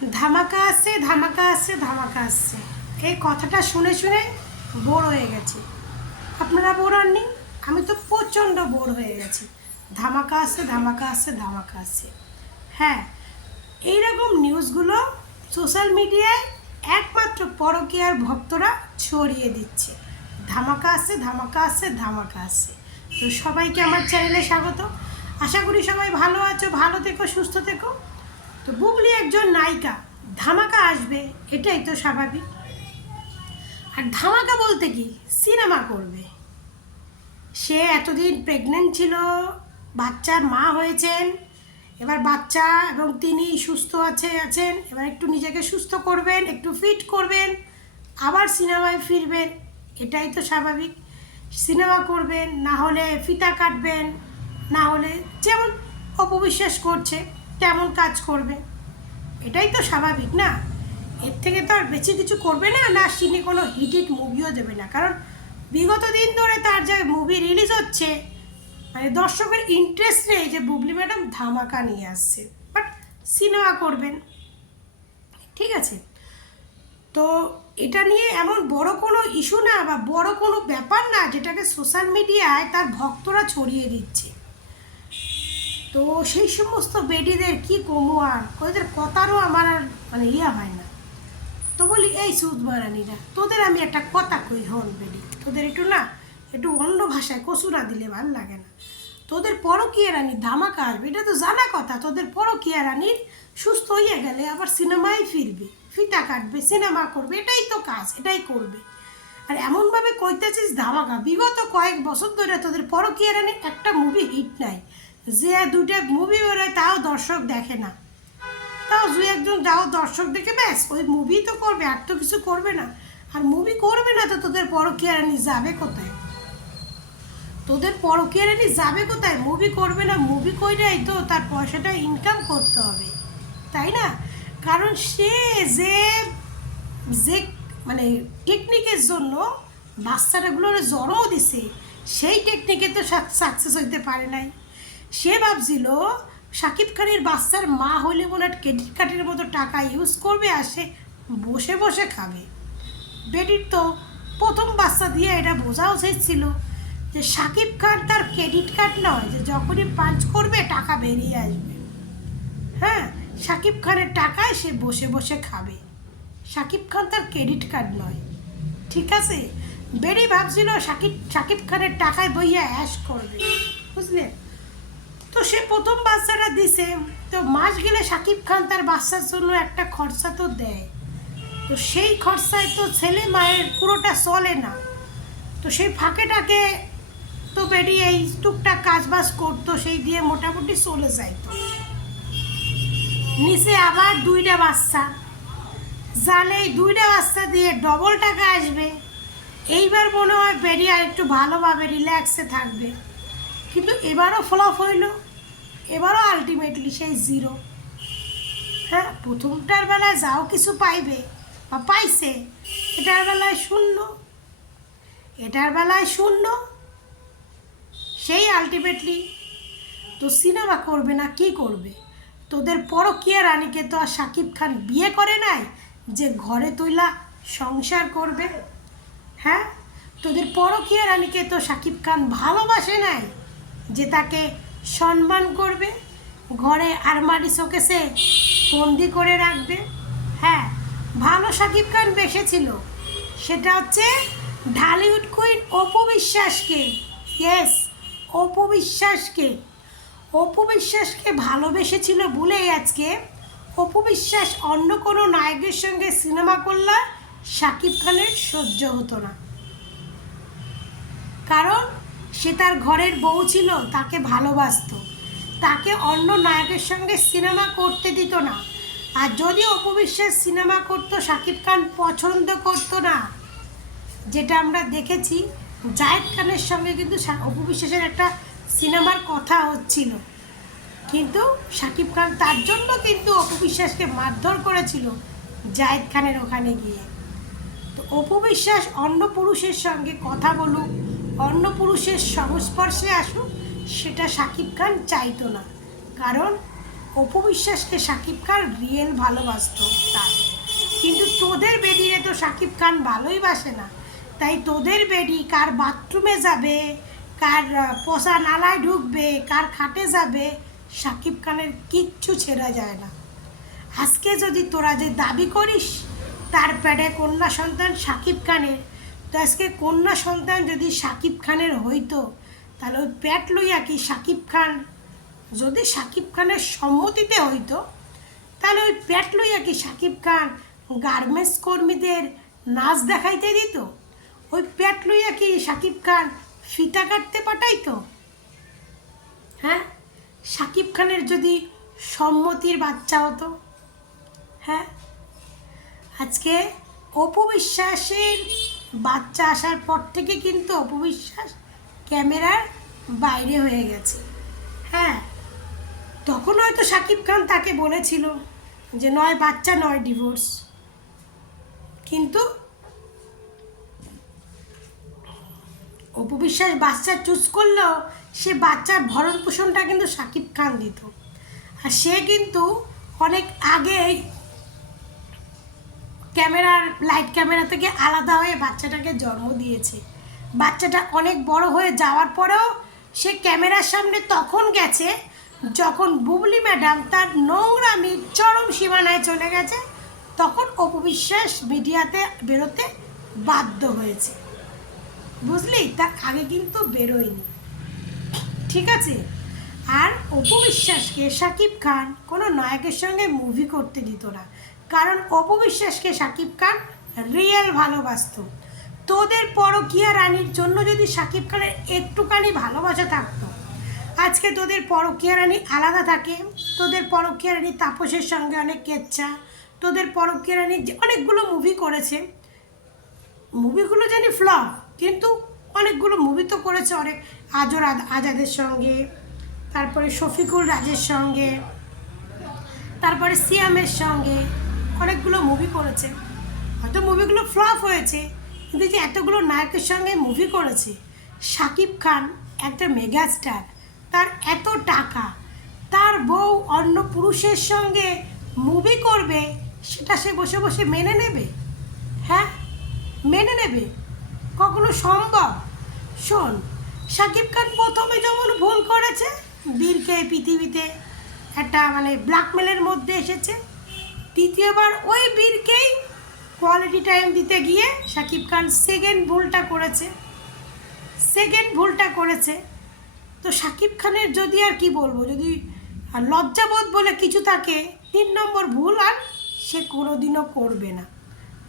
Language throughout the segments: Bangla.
ধামাকা আসছে, ধামাকা আসছে, ধামাকা আসছে, এই কথাটা শুনে শুনে বোর হয়ে গেছি। আপনারা বোর হননি? আমি তো প্রচণ্ড বোর হয়ে গেছি। ধামাকা আসছে, ধামাকা আসছে, ধামাকা আসছে। হ্যাঁ, এইরকম নিউজগুলো সোশ্যাল মিডিয়ায় একমাত্র পরকীয়ার ভক্তরা ছড়িয়ে দিচ্ছে। ধামাকা আসছে, ধামাকা আসছে, ধামাকা আসছে। তো সবাইকে আমার চ্যানেলে স্বাগত। আশা করি সবাই ভালো আছো, ভালো থেকো, সুস্থ থেকো। তো বুবলি একজন নায়িকা, ধামাকা আসবে এটাই তো স্বাভাবিক। আর ধামাকা বলতে কি, সিনেমা করবে। সে এতদিন প্রেগনেন্ট ছিল, বাচ্চার মা হয়েছেন, এবার বাচ্চা এবং তিনি সুস্থ আছেন, এবার একটু নিজেকে সুস্থ করবেন, একটু ফিট করবেন, আবার সিনেমায় ফিরবেন, এটাই তো স্বাভাবিক। সিনেমা করবেন, না হলে ফিতা কাটবেন, না হলে যেমন অপবিশ্বাস করছে তেমন কাজ করবে, এটাই তো স্বাভাবিক না? এর থেকে তো আর বেশি কিছু করবে না, না সিনে কোনো হিট মুভিও দেবে না। কারণ বিগত দিন ধরে তার যে মুভি রিলিজ হচ্ছে, মানে দর্শকের ইন্টারেস্ট নেই যে বুবলি ম্যাডাম ধামাকা নিয়ে আসছে, বাট সিনেমা করবেন, ঠিক আছে। তো এটা নিয়ে এমন বড় কোনো ইস্যু না বা বড় কোনো ব্যাপার না যেটাকে সোশ্যাল মিডিয়ায় তার ভক্তরা ছড়িয়ে দিচ্ছে। তো সেই সমস্ত বেডিদের কি কমু, আর ওদের কথারও আমার আর মানে হয় না। তো বলি, এই সুদ মারানিরা, তোদের আমি একটা কথা কই, হন বেডি, তোদের একটু অন্য ভাষায় কচু না দিলে ভাল লাগে না। তোদের পরকীয়া রানীর ধামাকা আসবে, এটা তো জানা কথা। তোদের পরকীয়া রানীর সুস্থ হয়ে গেলে আবার সিনেমায় ফিরবে, ফিতা কাটবে, সিনেমা করবে, এটাই তো কাজ, এটাই করবে। আর এমনভাবে কইতেছিস ধামাকা, বিগত কয়েক বছর ধরে তোদের পরকীয়া রানীর একটা মুভি হিট নাই। যে দুটো মুভি বেরোয় তাও দর্শক দেখে না, তাও দু একজন যাও দর্শক দেখে ব্যাস ওই মুভি তো করবে, আর তো কিছু করবে না। আর মুভি করবে না তো তোদের পরকীয়া রানী যাবে কোথায়? তোদের পরকীয়া রানী যাবে কোথায়? মুভি করবে না, মুভি কইরাই তো তার পয়সাটা ইনকাম করতে হবে, তাই না? কারণ সে যে যে মানে টেকনিকের জন্য বাচ্চাটাগুলোর জড়ও দিছে, সেই টেকনিকে তো সাকসেস হইতে পারে নাই। সে ভাবছিল শাকিব খানের বাচ্চার মা হলে মনে হয় ক্রেডিট কার্ডের মতো টাকা ইউজ করবে আর সে বসে বসে খাবে। বেডির তো প্রথম বাচ্চা দিয়ে এটা বোঝা উচিত ছিল যে শাকিব খান তার ক্রেডিট কার্ড নয় যে যখনই পাঞ্চ করবে টাকা বেরিয়ে আসবে। হ্যাঁ, শাকিব খানের টাকায় সে বসে বসে খাবে। শাকিব খান তার ক্রেডিট কার্ড নয়, ঠিক আছে? বেরি ভাবছিল শাকিব খানের টাকায় বইয়া অ্যাশ করবে, বুঝলেন? তো সে প্রথম বাচ্চাটা দিছে, তো মাস গেলে শাকিব খান তার বাচ্চার জন্য একটা খরচা তো দেয়। তো সেই খরচায় তো ছেলে মায়ের পুরোটা চলে না। তো সেই ফাঁকেটাকে তো বেরিয়ে এই টুকটাক কাজবাজ করতো, সেই দিয়ে মোটামুটি চলে যাইতো। নিচে আবার দুইটা বাচ্চা, জানে এই দুইটা বাচ্চা দিয়ে ডবল টাকা আসবে। এইবার মনে হয় বেরিয়ে আর একটু ভালোভাবে রিল্যাক্সে থাকবে, কিন্তু এবারও ফ্লপ হইল, এবারও আলটিমেটলি সেই জিরো। হ্যাঁ, প্রথমটার বেলায় যাও কিছু পাইবে বা পাইছে, এটার বেলায় শূন্য, এটার বেলায় শূন্য, সেই আলটিমেটলি। তো সিনেমা করবে না কি করবে? তোদের পরকীয়া রানীকে তো আর শাকিব খান বিয়ে করে নাই যে ঘরে তুইলা সংসার করবে। হ্যাঁ, তোদের পরকীয়া রানীকে তো শাকিব খান ভালোবাসে নাই যে তাকে সম্মান করবে, ঘরে আলমারি শোকেসে বন্দি করে রাখবে। হ্যাঁ, ভালো শাকিব খান বেসেছিল, সেটা হচ্ছে ঢালিউড কুইন অপু বিশ্বাসকে। ইয়েস, অপু বিশ্বাসকে। অপু বিশ্বাসকে ভালোবেসেছিল বলেই আজকে অপু বিশ্বাস অন্য কোনো নায়কের সঙ্গে সিনেমা করলে শাকিব খানের সহ্য হতো না। কারণ সে তার ঘরের বউ ছিল, তাকে ভালোবাসতো, তাকে অন্য নায়কের সঙ্গে সিনেমা করতে দিত না। আর যদি অপু বিশ্বাস সিনেমা করতো শাকিব খান পছন্দ করতো না, যেটা আমরা দেখেছি। জায়েদ খানের সঙ্গে কিন্তু অপু বিশ্বাসের একটা সিনেমার কথা হচ্ছিল, কিন্তু শাকিব খান তার জন্য কিন্তু অপু বিশ্বাসকে মারধর করেছিল জায়েদ খানের ওখানে গিয়ে। তো অপু বিশ্বাস অন্য পুরুষের সঙ্গে কথা বলুক, অন্য পুরুষের সংস্পর্শে আসুক, সেটা শাকিব খান চাইতো না। কারণ অপু বিশ্বাসকে শাকিব খান রিয়েল ভালোবাসতো তার, কিন্তু তোদের বেডিরে তো শাকিব খান ভালোই বাসে না। তাই তোদের বেডি কার বাথরুমে যাবে, কার পোষা নালায় ঢুকবে, কার খাটে যাবে, শাকিব খানের কিচ্ছু ছেড়া যায় না। আজকে যদি তোরা যে দাবি করিস তার পেটে কন্যা সন্তান শাকিব খানের, তো আজকে কন্যা সন্তান যদি শাকিব খানের হইতো, তাহলে ওই পেট লইয়া কি শাকিব খান, যদি শাকিব খানের সম্মতিতে হইতো, তাহলে ওই পেট লইয়া কি শাকিব খান গার্মেন্টস কর্মীদের নাচ দেখাইতে দিত? ওই পেট লইয়া কি শাকিব খান ফিতা কাটতে পাঠাইতো? হ্যাঁ, শাকিব খানের যদি সম্মতির বাচ্চা হতো। হ্যাঁ, আজকে অপু বিশ্বাসের বাচ্চা আসার পর থেকে কিন্তু অপু বিশ্বাস ক্যামেরার বাইরে হয়ে গেছে। হ্যাঁ, তখন হয়তো শাকিব খান তাকে বলেছিল যে নয় বাচ্চা নয় ডিভোর্স, কিন্তু অপু বিশ্বাস বাচ্চা চুজ করলো, সে বাচ্চার ভরণ পোষণটা কিন্তু শাকিব খান দিত। আর সে কিন্তু অনেক আগেই লাইট ক্যামেরা থেকে আলাদা হয়ে বাচ্চাটাকে জন্ম দিয়েছে। বাচ্চাটা অনেক বড় হয়ে যাওয়ার পরেও সে ক্যামেরার সামনে তখন গেছে যখন বুবলি ম্যাডাম তার নোংরামির চরম সীমানায় চলে গেছে, তখন অপু বিশ্বাস মিডিয়াতে বেরোতে বাধ্য হয়েছে। বুঝলি, তার আগে কিন্তু বেরোয়নি। ঠিক আছে, আর অপু বিশ্বাসকে শাকিব খান কোনো নায়কের সঙ্গে মুভি করতে দিত না, কারণ অপু বিশ্বাসকে শাকিব খান রিয়েল ভালোবাসতো। তোদের পরকীয়া রানীর জন্য যদি শাকিব খানের একটুখানি ভালোবাসা থাকতো, আজকে তোদের পরকীয়া রানী আলাদা থাকে। তোদের পরকীয়া রানী তাপসের সঙ্গে অনেক কেচ্ছা, তোদের পরকীয়া রানী অনেকগুলো মুভি করেছে, মুভিগুলো জানি ফ্লপ, কিন্তু অনেকগুলো মুভি তো করেছে, অনেক আজর আজাদের সঙ্গে, তারপরে শফিকুল রাজের সঙ্গে, তারপরে সিয়ামের সঙ্গে অনেকগুলো মুভি করেছে। হয়তো মুভিগুলো ফ্লপ হয়েছে, কিন্তু যে এতগুলো নায়কের সঙ্গে মুভি করেছে, শাকিব খান একটা মেগাস্টার, তার এত টাকা, তার বউ অন্য পুরুষের সঙ্গে মুভি করবে, সেটা সে বসে বসে মেনে নেবে? হ্যাঁ, মেনে নেবে? কখনো সম্ভব? শোন, শাকিব খান প্রথমে যেমন ভুল করেছে, বীরকে পৃথিবীতে একটা ব্ল্যাকমেলের মধ্যে এসেছে, দ্বিতীয়বার ওই বীরকেই কোয়ালিটি টাইম দিতে গিয়ে শাকিব খান সেকেন্ড ভুলটা করেছে। তো শাকিব খানের যদি আর কি বলবো, যদি লজ্জাবোধ বলে কিছু থাকে, 3 নম্বর ভুল আর সে কোনোদিনও করবে না।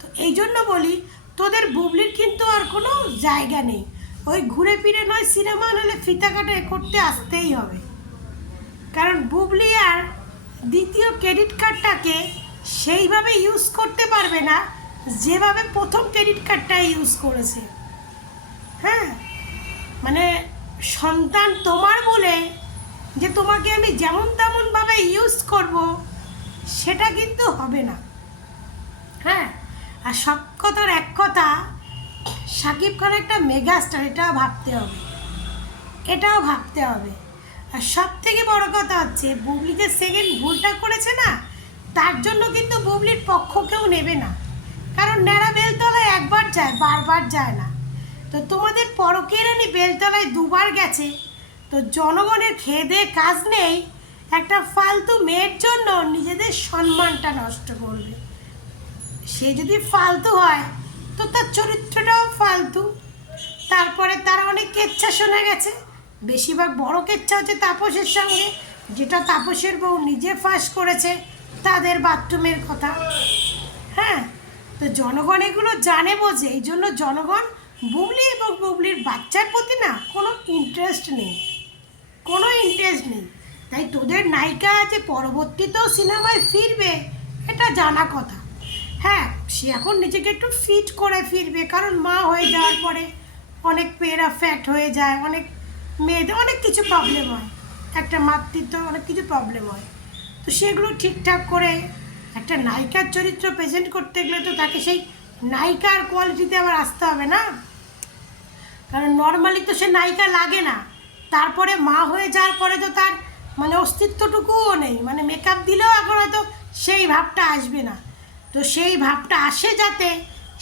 তো এই জন্য বলি, তোদের বুবলির কিন্তু আর কোনো জায়গা নেই। ওই ঘুরে ফিরে নয় সিনেমা হলে ফিতা কাটা করতে আসতেই হবে, কারণ বুবলি আর দ্বিতীয় ক্রেডিট কার্ডটাকে সেইভাবে ইউজ করতে পারবে না যেভাবে প্রথম ক্রেডিট কার্ডটা ইউজ করেছে। হ্যাঁ, সন্তান তোমার বলে যে তোমাকে আমি যেমন তেমনভাবে ইউজ করব, সেটা কিন্তু হবে না। হ্যাঁ, আর সব কথার এক কথা, শাকিব খান একটা মেগাস্টার, এটাও ভাবতে হবে। আর সব থেকে বড় কথা হচ্ছে, বুবলি যে সেকেন্ড ভুলটা করেছে না, তার জন্য কিন্তু বুবলির পক্ষ কেউ নেবে না, কারণ ন্যাড়া বেলতলায় একবার যায়, বারবার যায় না। তো তোমাদের পরকীয়া রানী বেলতলায় 2বার গেছে, তো জনগণের খেয়ে দেয়ে কাজ নেই, একটা ফালতু মেয়ের জন্য নিজেদের সম্মানটা নষ্ট করবে। সে যদি ফালতু হয়, তো তার চরিত্রটাও ফালতু। তারপরে তারা অনেক কেচ্ছা শোনা গেছে, বেশিরভাগ বড় কেচ্ছা হচ্ছে তাপসের সঙ্গে, যেটা তাপসের বউ নিজে ফাঁস করেছে তাদের বাথরুমের কথা। হ্যাঁ, তো জনগণ এগুলো জানে বোঝে, এই জন্য জনগণ বুবলি এবং বুবলির বাচ্চার প্রতি না কোনো ইন্টারেস্ট নেই। তাই তোদের নায়িকা আছে পরবর্তীতেও সিনেমায় ফিরবে, এটা জানা কথা। হ্যাঁ, সে এখন নিজেকে একটু ফিট করে ফিরবে, কারণ মা হয়ে যাওয়ার পরে অনেক মেয়েরা ফ্যাট হয়ে যায়, অনেক মেয়েদের অনেক কিছু প্রবলেম হয়, একটা মাতৃত্ব অনেক কিছু প্রবলেম হয়। তো সেগুলো ঠিকঠাক করে একটা নায়িকার চরিত্র প্রেজেন্ট করতে গেলে তো তাকে সেই নায়িকার কোয়ালিটিতে আবার আসতে হবে না, কারণ নর্মালি তো সে নায়িকা লাগে না। তারপরে মা হয়ে যাওয়ার পরে তো তার মানে অস্তিত্বটুকুও নেই, মানে মেকআপ দিলেও এখন হয়তো সেই ভাবটা আসবে না। তো সেই ভাবটা আসে যাতে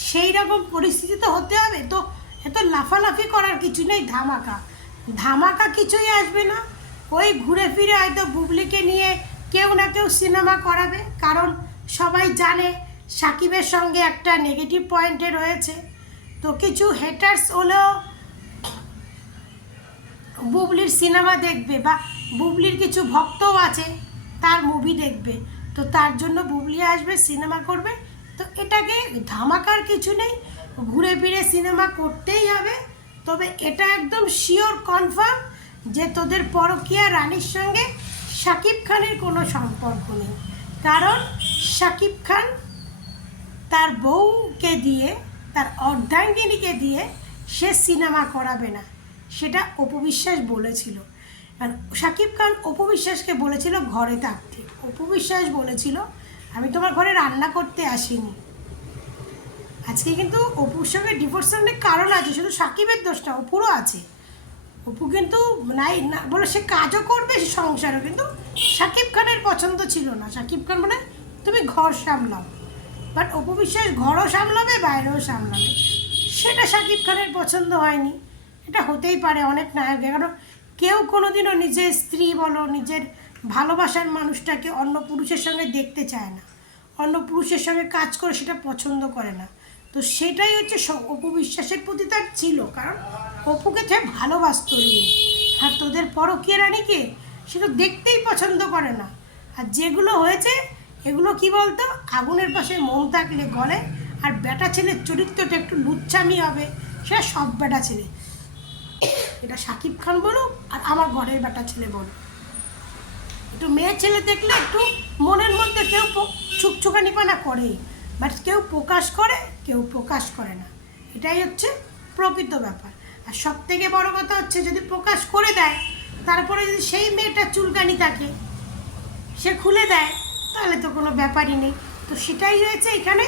সেই রকম পরিস্থিতি তো হতে হবে, তো এত লাফালাফি করার কিছু নেই। ধামাকা ধামাকা কিছুই আসবে না। ওই ঘুরে ফিরে হয়তো বুবলিকে নিয়ে কেউ না কেউ সিনেমা করাবে, কারণ সবাই জানে সাকিবের সঙ্গে একটা নেগেটিভ পয়েন্টে রয়েছে। তো কিছু হেটার্স হলেও বুবলির সিনেমা দেখবে, বা বুবলির কিছু ভক্তও আছে তার মুভি দেখবে, তো তার জন্য বুবলি আসবে, সিনেমা করবে। তো এটাকে ধামাকার কিছু নেই, ঘুরে ফিরে সিনেমা করতেই হবে। তবে এটা একদম শিওর কনফার্ম যে তোদের পরকীয়া রানীর সঙ্গে শাকিব খানের কোনো সম্পর্ক নেই, কারণ শাকিব খান তার বউকে দিয়ে, তার অর্ধাঙ্গিনীকে দিয়ে সে সিনেমা করাবে না, সেটা অপু বিশ্বাস বলেছিল। আর শাকিব খান অপু বিশ্বাসকে বলেছিল ঘরে থাকতে। অপু বিশ্বাস বলেছিল আমি তোমার ঘরে রান্না করতে আসিনি। আজকে কিন্তু অপুর সঙ্গে ডিভোর্সের অনেক কারণ আছে, শুধু শাকিবের দোষটা অপুরও আছে। অপু কিন্তু নাই না বলে সে কাজও করবে সংসারও, কিন্তু শাকিব খানের পছন্দ ছিল না। শাকিব খান মানে তুমি ঘর সামলাও, বাট অপু বিশ্বাস ঘরও সামলাবে বাইরেও সামলাবে, সেটা শাকিব খানের পছন্দ হয়নি। এটা হতেই পারে অনেক নায়ক, কারণ কেউ কোনোদিনও নিজের স্ত্রী বলো, নিজের ভালোবাসার মানুষটাকে অন্য পুরুষের সঙ্গে দেখতে চায় না, অন্য পুরুষের সঙ্গে কাজ করে সেটা পছন্দ করে না। তো সেটাই হচ্ছে অপু বিশ্বাসের প্রতি তার ছিল, কারণ অপুকে সে ভালোবাসত নিয়ে। আর তোদের পরকীয়া রানীকে সে তো দেখতেই পছন্দ করে না। আর যেগুলো হয়েছে এগুলো কি বলতো, আগুনের পাশে মোম থাকলে গলে, আর বেটা ছেলের চরিত্রটা একটু লুচ্চামি হবে, সেটা সব বেটা ছেলে, এটা শাকিব খান বলুক আর আমার ঘরের বেটা ছেলে বলুক, একটু মেয়ে ছেলে দেখলে একটু মনের মধ্যে কেউ ছুকছুকানিপানা করেই, বাট কেউ প্রকাশ করে, কেউ প্রকাশ করে না, এটাই হচ্ছে প্রকৃত ব্যাপার। আর সব থেকে বড় কথা হচ্ছে যদি প্রকাশ করে দেয়, তারপরে যদি সেই মেয়েটা চুলকানি থাকে সে খুলে দেয়, তাহলে তো কোনো ব্যাপারই নেই। তো সেটাই হয়েছে এখানে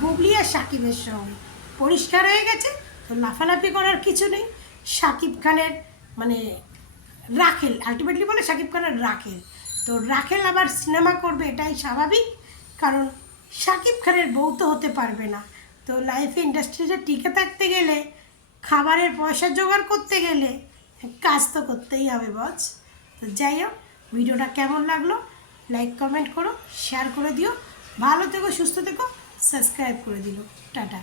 বুবলি আর সাকিবের সঙ্গে, পরিষ্কার হয়ে গেছে। তো লাফালাফি করার কিছু নেই। সাকিব খানের মানে রাখেল, আলটিমেটলি বলে সাকিব খানের রাখেল, তো রাখেল আবার সিনেমা করবে এটাই স্বাভাবিক, কারণ সাকিব খানের বউ তো হতে পারবে না। তো লাইফে ইন্ডাস্ট্রিতে টিকে থাকতে গেলে, খাবারের পয়সা জোগাড় করতে গেলে কাজ তো করতেই হবে বস। তো যাই হোক, ভিডিওটা কেমন লাগলো লাইক কমেন্ট করো, শেয়ার করে দিও, ভালো থেকো, সুস্থ থেকো, সাবস্ক্রাইব করে দিল, টাটা।